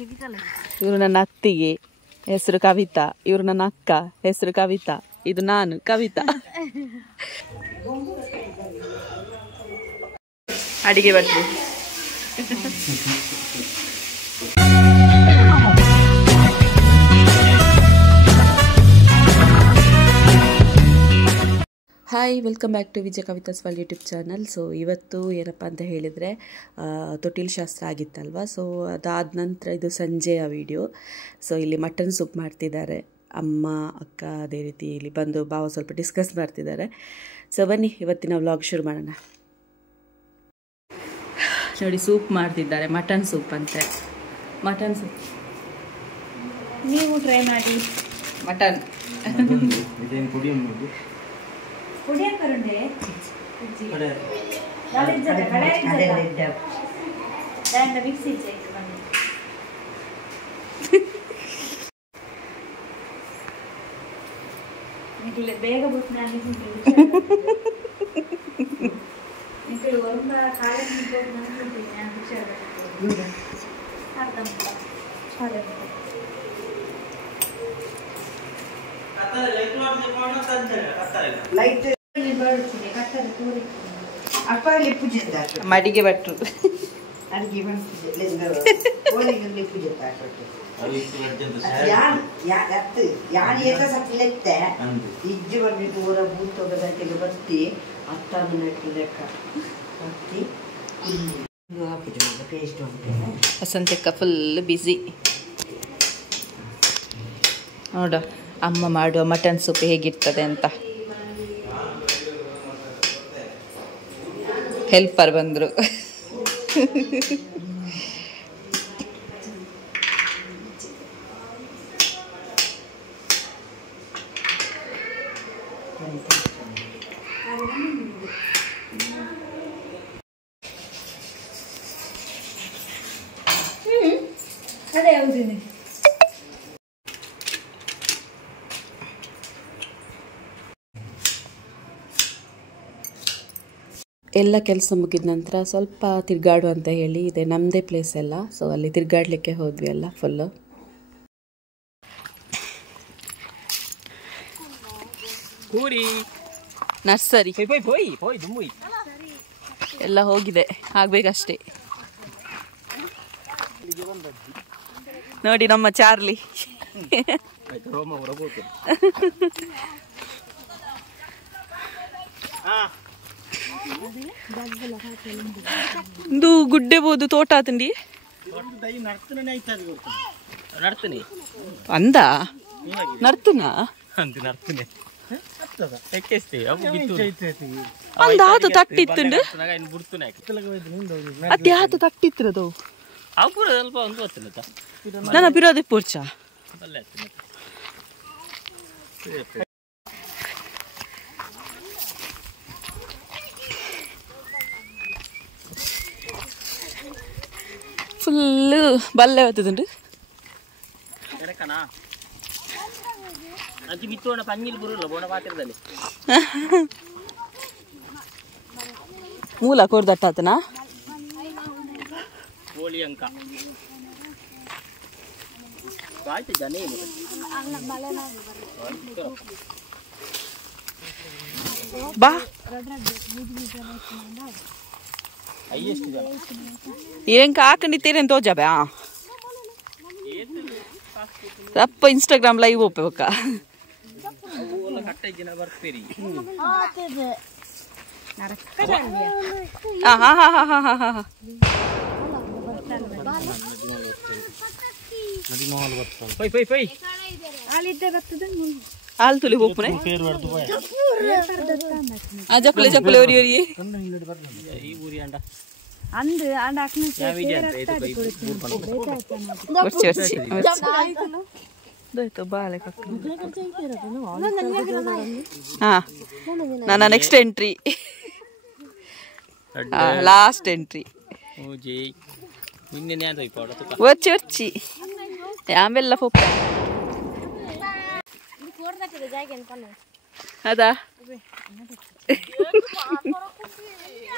ಇವರು ನನ್ನ ಅತ್ತಿಗೆ ಹೆಸರು ಕವಿತಾ, ಇವರು ನನ್ನ ಅಕ್ಕ ಹೆಸರು ಕವಿತಾ, ಇದು ನಾನು ಕವಿತಾ. ಅಡಿಗೆ ಬರ್ತೀವಿ. Hi, welcome back to Vijaya Kavita's world YouTube channel. So ಇವತ್ತು ಏನಪ್ಪ ಅಂತ ಹೇಳಿದರೆ ತೊಟ್ಟಿಲು ಶಾಸ್ತ್ರ ಆಗಿತ್ತಲ್ವ. ಸೊ ಅದಾದ ನಂತರ ಇದು ಸಂಜೆಯ ವಿಡಿಯೋ. ಸೊ ಇಲ್ಲಿ ಮಟನ್ ಸೂಪ್ ಮಾಡ್ತಿದ್ದಾರೆ ಅಮ್ಮ, ಅಕ್ಕ, ಅದೇ ರೀತಿ ಇಲ್ಲಿ ಬಂದು ಭಾವ ಸ್ವಲ್ಪ ಡಿಸ್ಕಸ್ ಮಾಡ್ತಿದ್ದಾರೆ. ಸೊ ಬನ್ನಿ ಇವತ್ತಿನ ವ್ಲಾಗ್ ಶುರು ಮಾಡೋಣ. ನೋಡಿ, ಸೂಪ್ ಮಾಡ್ತಿದ್ದಾರೆ, ಮಟನ್ ಸೂಪ್ ಅಂತೆ. ಮಟನ್ ಸೂಪ್ ನೀವು ಟ್ರೈ ಮಾಡಿ. ಮಟನ್ ಬೇಗ ಮಡಿಗೆ ಭಟ್ರು ವಸಂತಕ್ಕ ಫುಲ್ ಬ್ಯುಸಿ. ನೋಡ ಅಮ್ಮ ಮಾಡುವ ಮಟನ್ ಸೂಪ್ ಹೇಗಿರ್ತದೆ ಅಂತ. ಹೆಲ್ಪರ್ ಬಂದರು. ಅದೇ ಯಾವುದಿದೆ ಎಲ್ಲ ಕೆಲಸ ಮುಗಿದ ನಂತರ ಸ್ವಲ್ಪ ತಿರುಗಾಡು ಅಂತ ಹೇಳಿ ಇದೆ ನಮ್ಮದೇ ಪ್ಲೇಸ್ ಎಲ್ಲ. ಸೊ ಅಲ್ಲಿ ತಿರುಗಾಡಲಿಕ್ಕೆ ಹೋದ್ವಿ ಎಲ್ಲ ಫುಲ್ಲು. ನರ್ಸರಿ ಎಲ್ಲ ಹೋಗಿದೆ, ಆಗ್ಬೇಕಷ್ಟೇ. ನೋಡಿ ನಮ್ಮ ಚಾರ್ಲಿ. ಇದು ಗುಡ್ಡೆ ಬೋದು ತೋಟ ಆತಂಡಿ ಅಂದ ನರ್ತುನ ಅಂದ ಆತ ತಟ್ಟಿತ್ತುಂಡು ಅದೇ ಆತ ತಟ್ಟಿತ್ರದು ನನ್ನ ಬಿರೋದೆ ಪೂರ್ಚ ಫುಲ್ಲು ಬಲ್ಲೆ ಹೊತ್ತದುಂಡು. ಮೂಲ ಕೊಡ್ದಟ್ಟಾತನ ಬಾ ಏನ್ ಹಾಕೊಂಡಿತ್ತೇನೇನು ತೋಜಾಬೆ ಅಪ್ಪ ಇನ್ಸ್ಟಾಗ್ರಾಮ್ ಲೈವ್ ಹೋಗ್ಬೇಕ. ಹಾಲು ತುಲಿ ಹೋಗ್ಪುನೆ ಜಪ್ಪಲೆ ಜಪ್ಪಲೆ ಒರಿ ಒರಿ ನನ್ನ ನೆಕ್ಸ್ಟ್ ಎಂಟ್ರಿ, ಲಾಸ್ಟ್ ಎಂಟ್ರಿ వచ్చి ఆమెల్ల పోపు అదా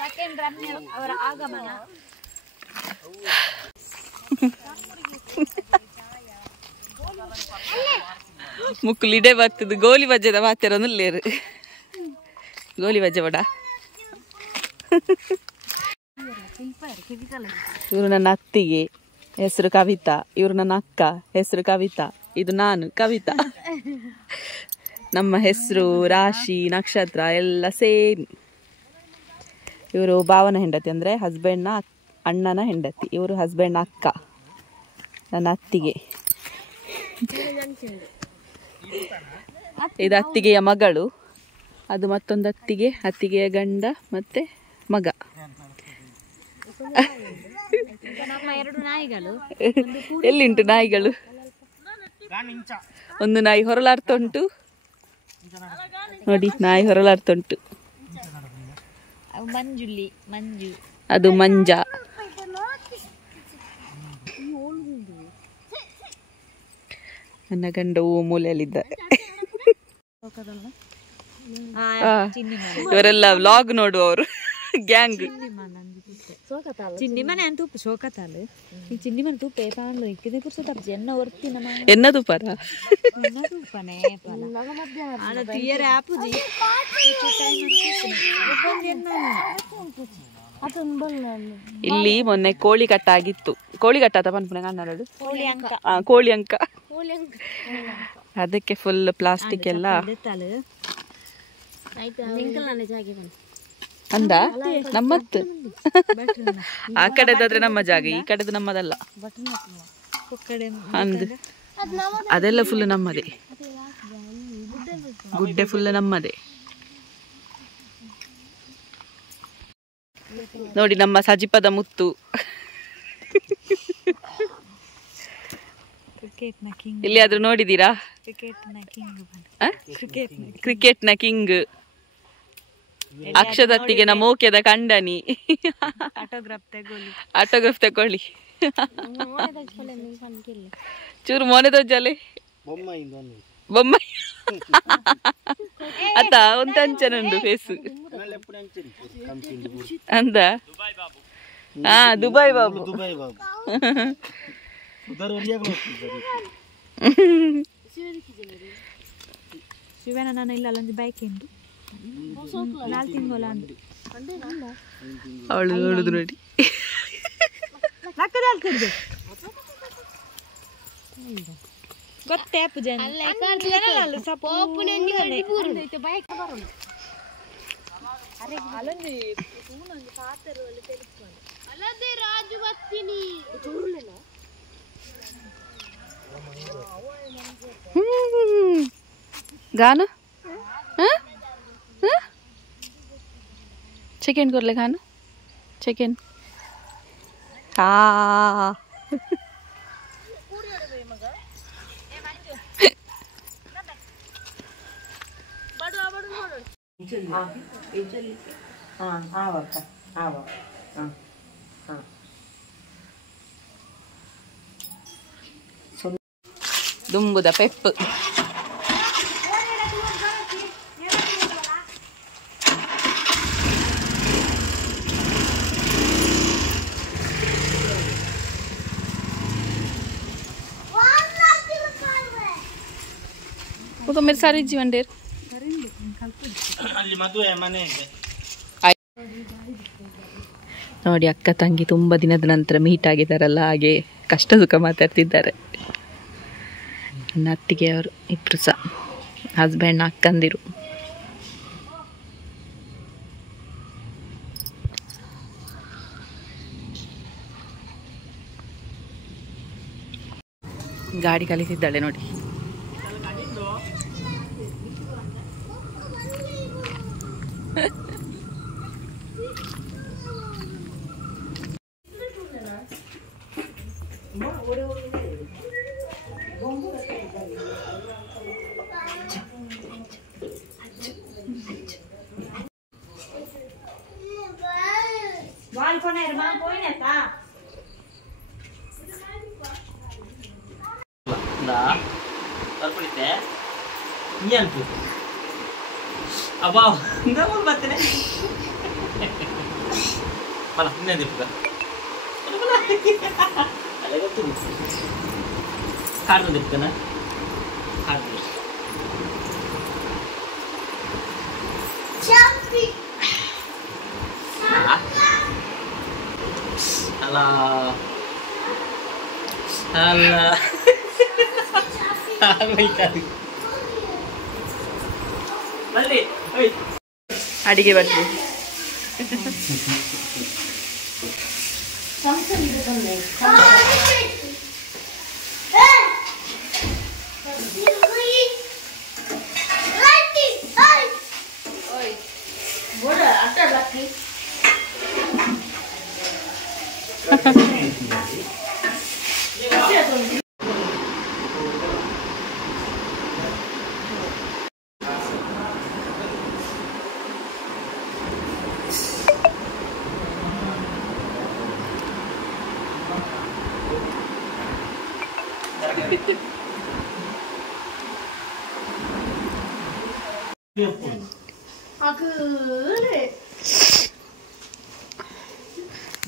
సెకండ్ రన్ ಅವರ ಆಗಮನ ಮುಕ್ಕುಲಿಡೆ ಬರ್ತದೆ ಗೋಲಿ ಬಜ್ಜದ ಮಾತಿರೋನು ಲೇರು ಗೋಲಿ ಬಜ್ಜೆ ಬಡ. ಇವರು ನನ್ನ ಅತ್ತಿಗೆ ಹೆಸರು ಕವಿತಾ, ಇವರು ನನ್ನ ಅಕ್ಕ ಹೆಸರು ಕವಿತಾ, ಇದು ನಾನು ಕವಿತಾ. ನಮ್ಮ ಹೆಸರು ರಾಶಿ ನಕ್ಷತ್ರ ಎಲ್ಲ ಸೇಮ್. ಇವರು ಭಾವನ ಹೆಂಡತಿ ಅಂದರೆ ಹಸ್ಬೆಂಡ್ನ ಅಣ್ಣನ ಹೆಂಡತಿ, ಇವರು ಹಸ್ಬೆಂಡ್ನ ಅಕ್ಕ ನನ್ನ ಅತ್ತಿಗೆ. ಇದು ಅತ್ತಿಗೆಯ ಮಗಳು, ಅದು ಮತ್ತೊಂದು ಅತ್ತಿಗೆಯ ಗಂಡ ಮತ್ತೆ ಮಗ. ಎಲ್ಲಿಂಟು ನಾಯಿಗಳು? ಒಂದು ನಾಯಿ ಹೊರಲಾಡ್ತುಂಟು ನೋಡಿ, ನಾಯಿ ಹೊರಲಾಡ್ತುಂಟು. ಅದು ಮಂಜ. ನನ್ನ ಗಂಡ ಮೂಲೆಯಲ್ಲಿದ್ದಾರೆ. ಇವರೆಲ್ಲ ವ್ಲಾಗ್ ನೋಡುವವರು ಗ್ಯಾಂಗ್. ಎನ್ನ ತುಪ್ಪರ ಇಲ್ಲಿ ಮೊನ್ನೆ ಕೋಳಿ ಕಟ್ಟ ಆಗಿತ್ತು. ಕೋಳಿ ಕಟ್ಟ ಪನ್ಪುನ ಕನ್ನಡ ಕೋಳಿ ಅಂಕ. ಅದಕ್ಕೆ ಫುಲ್ ಪ್ಲಾಸ್ಟಿಕ್ ಎಲ್ಲ ಅಂದ ನಮ್ಮತ್ತು. ಆ ಕಡೆದಾದ್ರೆ ನಮ್ಮ ಜಾಗ, ಈ ಕಡೆದು ನಮ್ಮದಲ್ಲ. ಅಂದ್ ಅದೆಲ್ಲ ಫುಲ್ ನಮ್ಮದೇ, ಗುಡ್ಡೆ ಫುಲ್ ನಮ್ಮದೇ. ನೋಡಿ ನಮ್ಮ ಸಜಿಪದ ಮುತ್ತು. ಇಲ್ಲಿ ಆದ್ರೂ ನೋಡಿದೀರಾ? ಕ್ರಿಕೆಟ್ನ ಕಿಂಗ್ ಅಕ್ಷದತ್ತಿಗೆ ನಮೋಕ್ಯದ ಕಂಡನಿ. ಆಟೋಗ್ರಾಫ್ ತಗೊಳ್ಳಿ. ಚೂರು ಮೋನೆ ದೊಜ್ಜಲೆ ಬೊಮ್ಮಾಯಿ ಅತ್ತ ಒಂದು ಅಂಚನುಂಡು ಫೇಸು ಅಂದ. ಹಾ, ದುಬೈ ಬಾಬು. ಶಿವನ ನಾನು ಇಲ್ಲ ಅಲ್ಲೊಂದು ಬೈಕ್ ಉಂಟು, ಅವಳು ನೋಡುದು ನೋಡಿ. ಗೊತ್ತೇ ಪೂಜೆ गान चिकन करले खाना चिकन हा ದುಂಬುದ ಪೆಪ್ಪು तो मेरे सारे जीवन डेर ನೋಡಿ ಅಕ್ಕ ತಂಗಿ ತುಂಬ ದಿನದ ನಂತರ ಮೀಟ್ ಆಗಿದ್ದಾರಲ್ಲ, ಹಾಗೆ ಕಷ್ಟ ಸುಖ ಮಾತಾಡ್ತಿದ್ದಾರೆ. ನನ್ನ ಅತ್ತಿಗೆ ಅವರು ಇಬ್ಬರು ಸಹ ಹಸ್ಬೆಂಡ್ ಅಕ್ಕಂದಿರು. ಗಾಡಿ ಕಲಿತಿದ್ದಾಳೆ ನೋಡಿ. ಕಾಡ್ದಿರ್ತಾನ ಕಾಡ್ದು ಅಲ್ಲ ಅಲ್ಲ ಬನ್ನಿ ಅಡಿಗೆ ಬರ್ತೀವಿ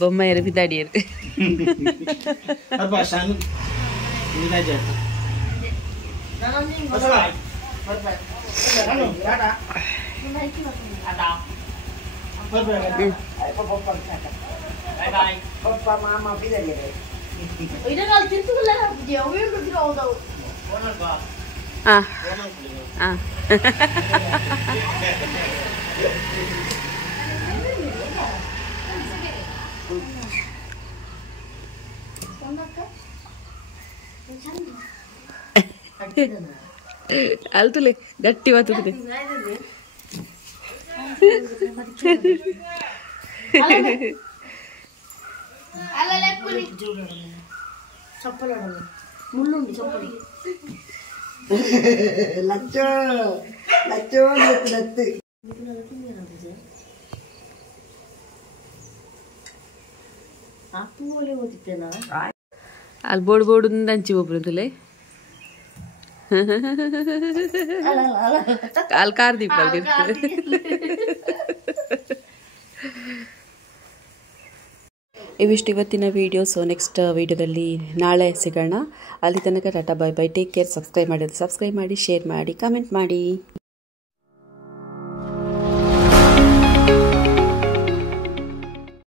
பொம்மையர் பிதாடியர் ಅಲ್ತುಲೆ ಗಟ್ಟಿ ವಾತುದೆ ಅಲ್ಲಿ ಬೋರ್ಡ್ ಬೋರ್ಡ್ ಹಂಚಿ ಒಬ್ರಂತಲೇ ಅಲ್ಲಿ ಕಾರ್ ದೀಪ ಇವಿಷ್ಟು ಇವತ್ತಿನ ವಿಡಿಯೋ. ಸೊ ನೆಕ್ಸ್ಟ್ ವಿಡಿಯೋದಲ್ಲಿ ನಾಳೆ ಸಿಗೋಣ. ಅಲ್ಲಿ ತನಕ tata bye bye, take care. Subscribe ಮಾಡಿ, ಶೇರ್ ಮಾಡಿ, ಕಮೆಂಟ್ ಮಾಡಿ.